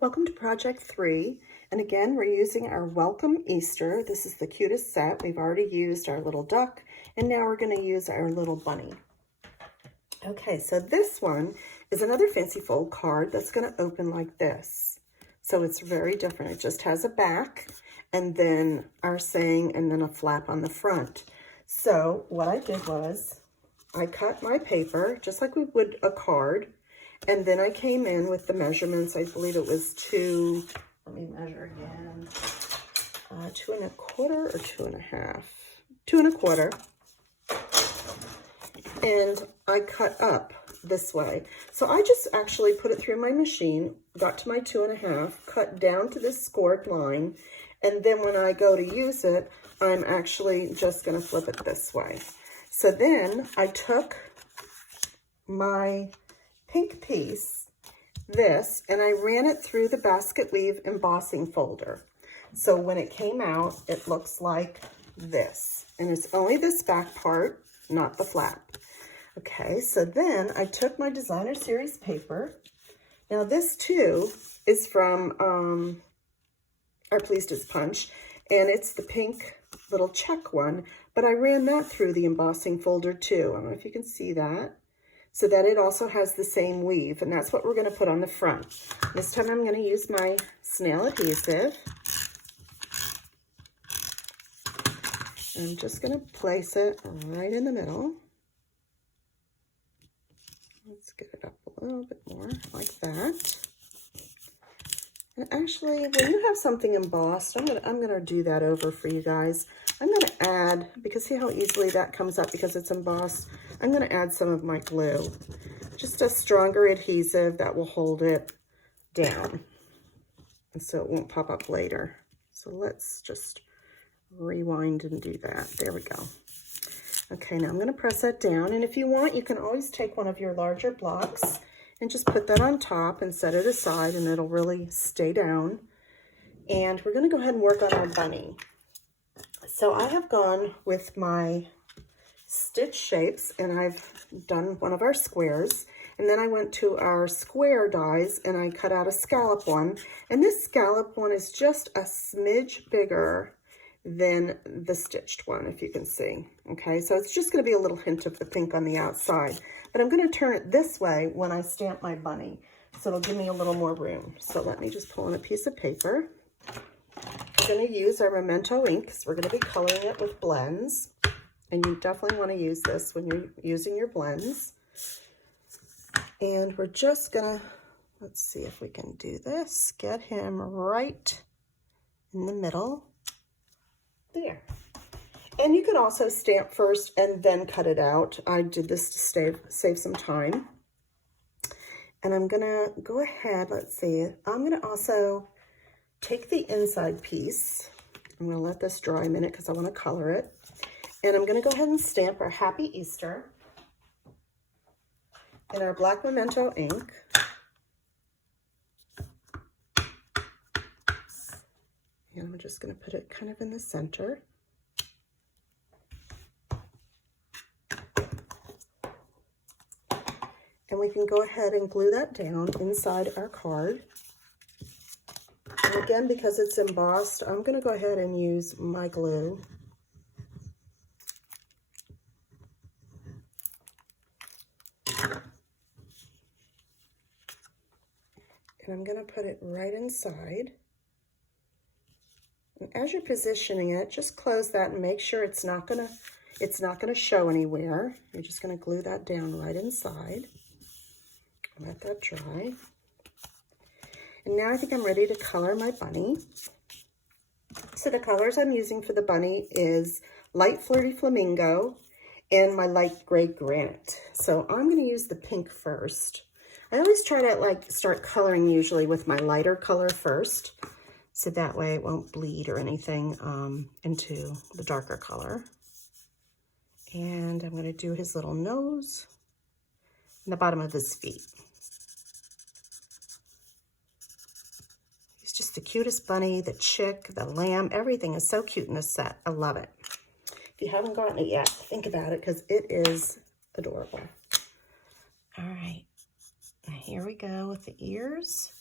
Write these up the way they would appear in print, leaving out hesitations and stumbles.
Welcome to Project 3, and again we're using our Welcome Easter. This is the cutest set. We've already used our little duck, and now we're going to use our little bunny. Okay, so this one is another fancy fold card that's going to open like this. So it's very different. It just has a back, and then our saying, and then a flap on the front. So what I did was, I cut my paper, just like we would a card, and then I came in with the measurements. I believe it was let me measure again, 2 1/4 or 2 1/2, 2 1/4. And I cut up this way. So I just actually put it through my machine, got to my 2 1/2, cut down to this scored line, and then when I go to use it, I'm actually just gonna flip it this way. So then I took my pink piece, this, and I ran it through the basket weave embossing folder. So when it came out, it looks like this. And it's only this back part, not the flap. Okay, so then I took my designer series paper. Now this too is from our Pleased as Punch, and it's the pink little check one, but I ran that through the embossing folder too. I don't know if you can see that. So that it also has the same weave, and that's what we're going to put on the front. This time I'm going to use my snail adhesive. I'm just going to place it right in the middle. Let's get it up a little bit more, like that. And actually, when you have something embossed, I'm gonna do that over for you guys. I'm gonna add, because see how easily that comes up because it's embossed, I'm gonna add some of my glue. Just a stronger adhesive that will hold it down, and so it won't pop up later. So let's just rewind and do that. There we go. Okay, now I'm gonna press that down, and if you want, you can always take one of your larger blocks and just put that on top and set it aside, and it'll really stay down. And we're gonna go ahead and work on our bunny. So I have gone with my stitch shapes, and I've done one of our squares, and then I went to our square dies and I cut out a scallop one, and this scallop one is just a smidge bigger than the stitched one, if you can see. Okay, so it's just going to be a little hint of the pink on the outside, but I'm going to turn it this way when I stamp my bunny, so it'll give me a little more room. So let me just pull in a piece of paper. I'm going to use our Memento ink because we're going to be coloring it with blends, and you definitely want to use this when you're using your blends. And we're just going to, let's see if we can do this, get him right in the middle. There. And you can also stamp first and then cut it out. I did this to save some time. And I'm gonna go ahead, let's see, I'm gonna also take the inside piece. I'm gonna let this dry a minute because I wanna color it. And I'm gonna go ahead and stamp our Happy Easter in our black Memento ink. And I'm just going to put it kind of in the center. And we can go ahead and glue that down inside our card. And again, because it's embossed, I'm going to go ahead and use my glue. And I'm going to put it right inside. And as you're positioning it, just close that and make sure it's not gonna show anywhere. You're just gonna glue that down right inside. Let that dry. And now I think I'm ready to color my bunny. So the colors I'm using for the bunny is Light Flirty Flamingo and my light gray granite. So I'm gonna use the pink first. I always try to start coloring usually with my lighter color first, so that way it won't bleed or anything into the darker color. And I'm gonna do his little nose and the bottom of his feet. He's just the cutest bunny, the chick, the lamb, everything is so cute in this set. I love it. If you haven't gotten it yet, think about it because it is adorable. All right, here we go with the ears.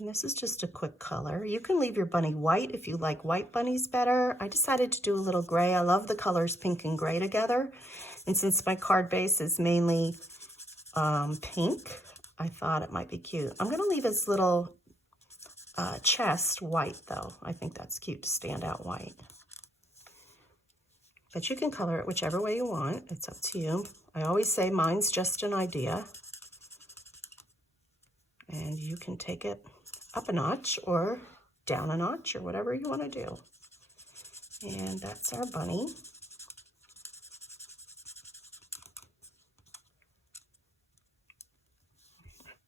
And this is just a quick color. You can leave your bunny white if you like white bunnies better. I decided to do a little gray. I love the colors pink and gray together. And since my card base is mainly pink, I thought it might be cute. I'm gonna leave his little chest white though. I think that's cute to stand out white. But you can color it whichever way you want. It's up to you. I always say mine's just an idea. And you can take it up a notch or down a notch or whatever you want to do. And that's our bunny.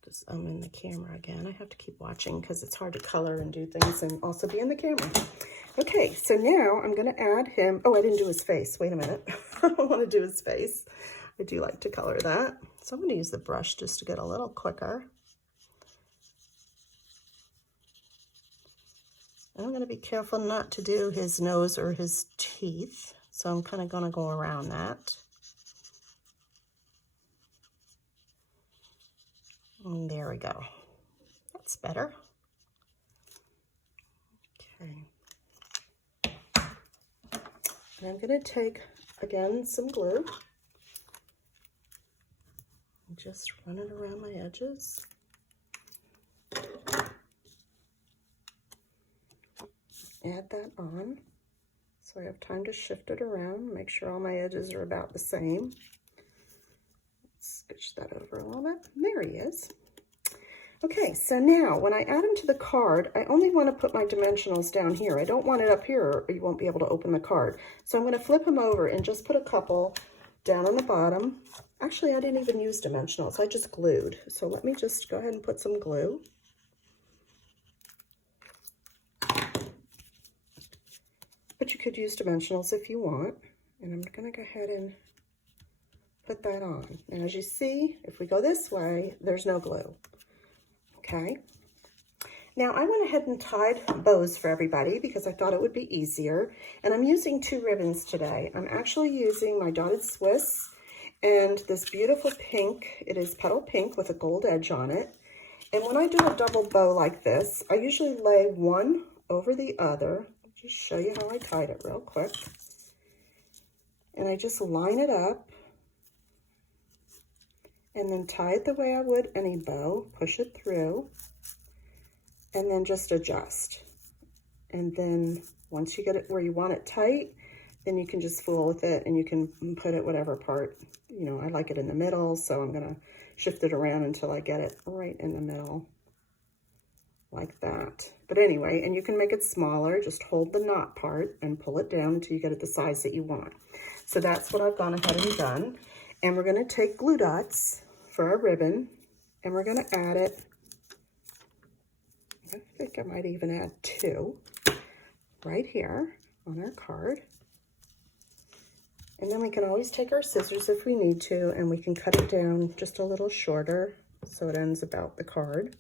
Just in the camera again. I have to keep watching because it's hard to color and do things and also be in the camera. Okay, so now I'm going to add him. Oh, I didn't do his face. Wait a minute. I don't want to do his face. I do like to color that. So I'm going to use the brush just to get a little quicker. I'm going to be careful not to do his nose or his teeth. So I'm kind of going to go around that. And there we go. That's better. Okay. And I'm going to take, again, some glue. And just run it around my edges. Add that on, so I have time to shift it around, make sure all my edges are about the same. Let's scooch that over a little bit. There he is. Okay, so now when I add him to the card, I only want to put my dimensionals down here. I don't want it up here or you won't be able to open the card. So I'm going to flip him over and just put a couple down on the bottom. Actually, I didn't even use dimensionals. I just glued. So let me just go ahead and put some glue. But you could use dimensionals if you want. And I'm going to go ahead and put that on. And as you see, if we go this way, there's no glue. Okay. Now I went ahead and tied bows for everybody because I thought it would be easier. And I'm using 2 ribbons today. I'm actually using my dotted Swiss and this beautiful pink. It is petal pink with a gold edge on it. And when I do a double bow like this, I usually lay one over the other. Just show you how I tied it real quick. And I just line it up and then tie it the way I would any bow, push it through, and then just adjust. And then once you get it where you want it tight, then you can just fool with it and you can put it whatever part. You know, I like it in the middle, so I'm gonna shift it around until I get it right in the middle. Like that. But anyway, and you can make it smaller, just hold the knot part and pull it down until you get it the size that you want. So that's what I've gone ahead and done. And we're going to take glue dots for our ribbon and we're going to add it. I think I might even add 2 right here on our card. And then we can always take our scissors if we need to and we can cut it down just a little shorter so it ends about the card.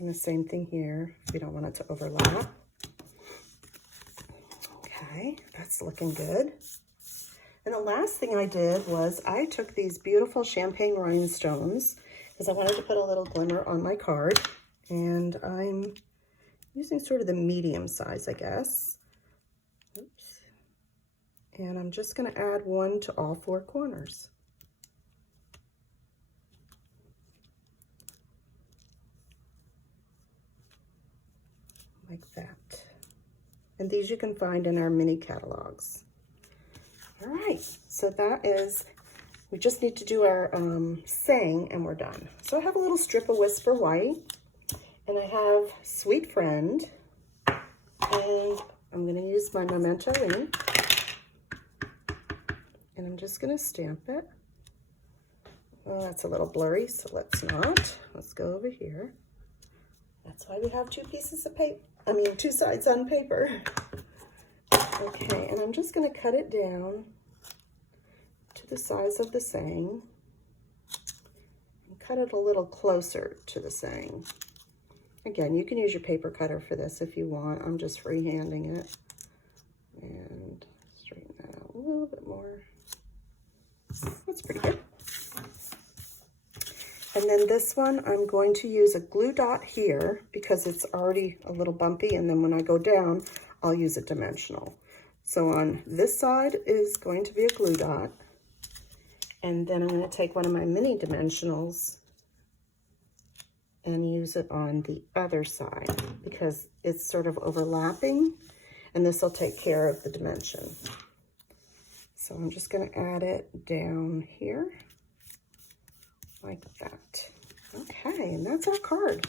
And the same thing here, if you don't want it to overlap. Okay, that's looking good. And the last thing I did was I took these beautiful champagne rhinestones because I wanted to put a little glimmer on my card. And I'm using sort of the medium size, I guess. Oops. And I'm just going to add 1 to all 4 corners. Like that. And these you can find in our mini catalogs. All right, so that is, we just need to do our saying and we're done. So I have a little strip of Whisper White and I have Sweet Friend and I'm gonna use my Memento ink and I'm just gonna stamp it. Well, that's a little blurry, so let's not. Let's go over here. That's why we have 2 pieces of paper. 2 sides on paper. Okay, and I'm just going to cut it down to the size of the saying and cut it a little closer to the saying. Again, you can use your paper cutter for this if you want. I'm just freehanding it. And straighten that out a little bit more. That's pretty good. And then this one, I'm going to use a glue dot here because it's already a little bumpy, and then when I go down, I'll use a dimensional. So on this side is going to be a glue dot, and then I'm going to take one of my mini dimensionals and use it on the other side because it's sort of overlapping, and this will take care of the dimension. So I'm just going to add it down here like that. Okay, and that's our card.